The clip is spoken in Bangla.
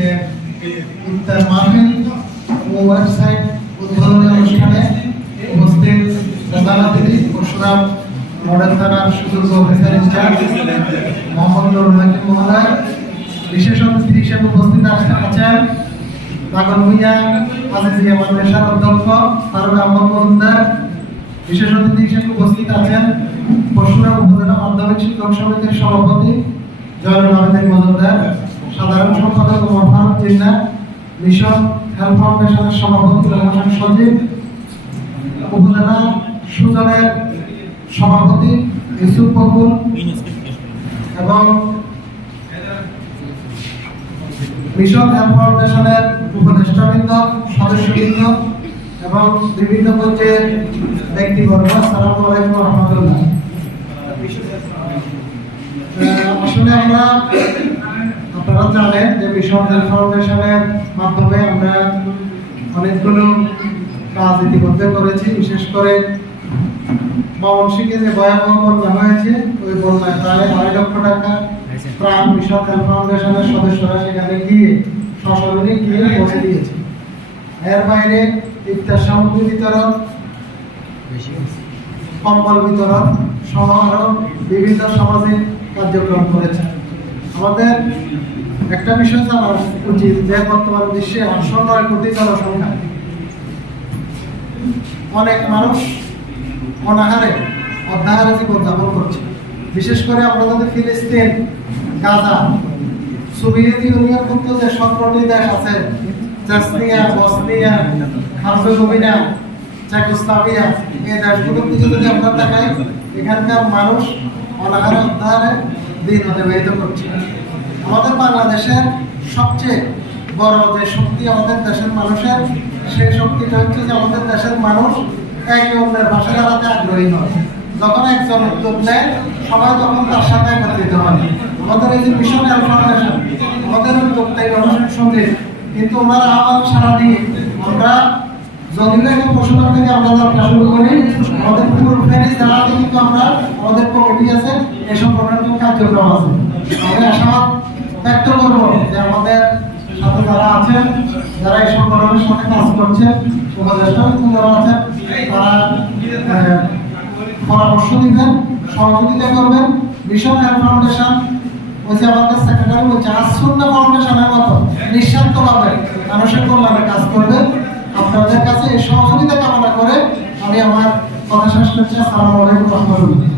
আজকে ইফতার মাহফিল ও ওয়েবসাইট উদ্বোধনী অনুষ্ঠানে উপস্থিত প্রধান অতিথি পরশুরাম মডেল থানার সুযোগ্য অফিসার ইনচার্জ মোহাম্মদ নুরুল হাকিম মহোদয়, বিশেষ অতিথি হিসেবে উপস্থিত আছেন পাগল ভূঁইয়া আজিজিয়া মাদ্রাসার অধ্যক্ষ ফারুক আহমদ মজুমদার, বিশেষ অতিথি হিসেবে উপস্থিত আছেন পরশুরাম উপজেলা মাধ্যমিক শিক্ষক সমিতির সভাপতি জয়নুল আবেদিন মজুমদার, সাধারণ সম্পাদক ওমর ফারুক জিন্না, মিশন হেলথ ফাউন্ডেশনের সভাপতি রহমান সজীব, উপজেলা সুজনের সভাপতি ইউসুফ বকুল এবং মিশন হেলথ ফাউন্ডেশনের উপদেষ্টাবৃন্দ, সদস্যবৃন্দ এবং বিভিন্ন পর্যায়ের ব্যক্তিবর্গ, আসসালামু আলাইকুম ওয়া রাহমাতুল্লাহ। আসলে আপনারা জানেন যে মিশন হেলথ ফাউন্ডেশনের মাধ্যমে আমরা অনেকগুলো কাজ ইতিমধ্যে করেছি। বিশেষ করে ময়মনসিংহে যে ভয়াবহ বন্যা হয়েছে, ওই বন্যায় প্রায় 2.5 লক্ষ টাকা প্রাণ মিশন হেলথ ফাউন্ডেশনের সদস্যরা সেখানে গিয়ে সশরীরে গিয়ে পৌঁছে দিয়েছে। এর বাইরে ইফতার সামগ্রী বিতরণ, কম্বল বিতরণ সহ আরো বিভিন্ন সামাজিক কার্যক্রম করেছে। আমাদের একটা বিষয় জানা উচিত যে বর্তমান বিশ্বে 809 কোটি জনসংখ্যা, অনেক মানুষ অনাহারে অর্ধাহারে জীবনযাপন করছে। বিশেষ করে আমরা যদি ফিলিস্তিন, গাজা, সোভিয়েত ইউনিয়নভুক্ত যে 17টি দেশ আছে, চেচনিয়া, বসনিয়া, হার্জেগোভিনা, চেকোস্লোভাকিয়া, এই দেশগুলোর দিকে যদি আমরা তাকাই, এখানকার মানুষ অনাহারে অর্ধাহারে দিন অতিবাহিত করছে। আমাদের বাংলাদেশের সবচেয়ে বড় যে শক্তি আমাদের দেশের মানুষের, সেই শক্তিটা হচ্ছে যে আমাদের দেশের মানুষ একে অন্যের ভাষা জানাতে আগ্রহী নয়। যখন একজন উদ্যোগ নেয়, সবাই তখন তার সাথে একত্রিত হয়। আমাদের এই যে মিশন হেলথ ফাউন্ডেশন, আমাদের উদ্যোক্তা মানুষের সঙ্গে কিন্তু ওনারা আহ্বান সারা দিয়ে আমরা যদিও একটা পশুপাল থেকে আমরা যাত্রা শুরু করি, আমাদের পুরো ফেরি জানাতে কিন্তু আমরা আমাদের কমিটি আছে, এসব প্রোগ্রাম কার্যক্রম আছে। আমি আশাবাদ ব্যক্ত করবো যে আমাদের সাথে যারা আছেন, যারা এই সংগঠনের সাথে কাজ করছেন, উপদেষ্টা যারা আছেন, তারা পরামর্শ দিবেন, সহযোগিতা করবেন। মিশন হেলথ ফাউন্ডেশন ওই যে আমাদের সেক্রেটারি বলছে, আসুন্না ফাউন্ডেশনের মতো নিঃস্বার্থভাবে মানুষের কল্যাণে কাজ করবে। আপনাদের কাছে এই সহযোগিতা কামনা করে আমি আমার কথা শেষ করছি। আসসালামু আলাইকুম ওয়া রাহমাতুল্লাহ।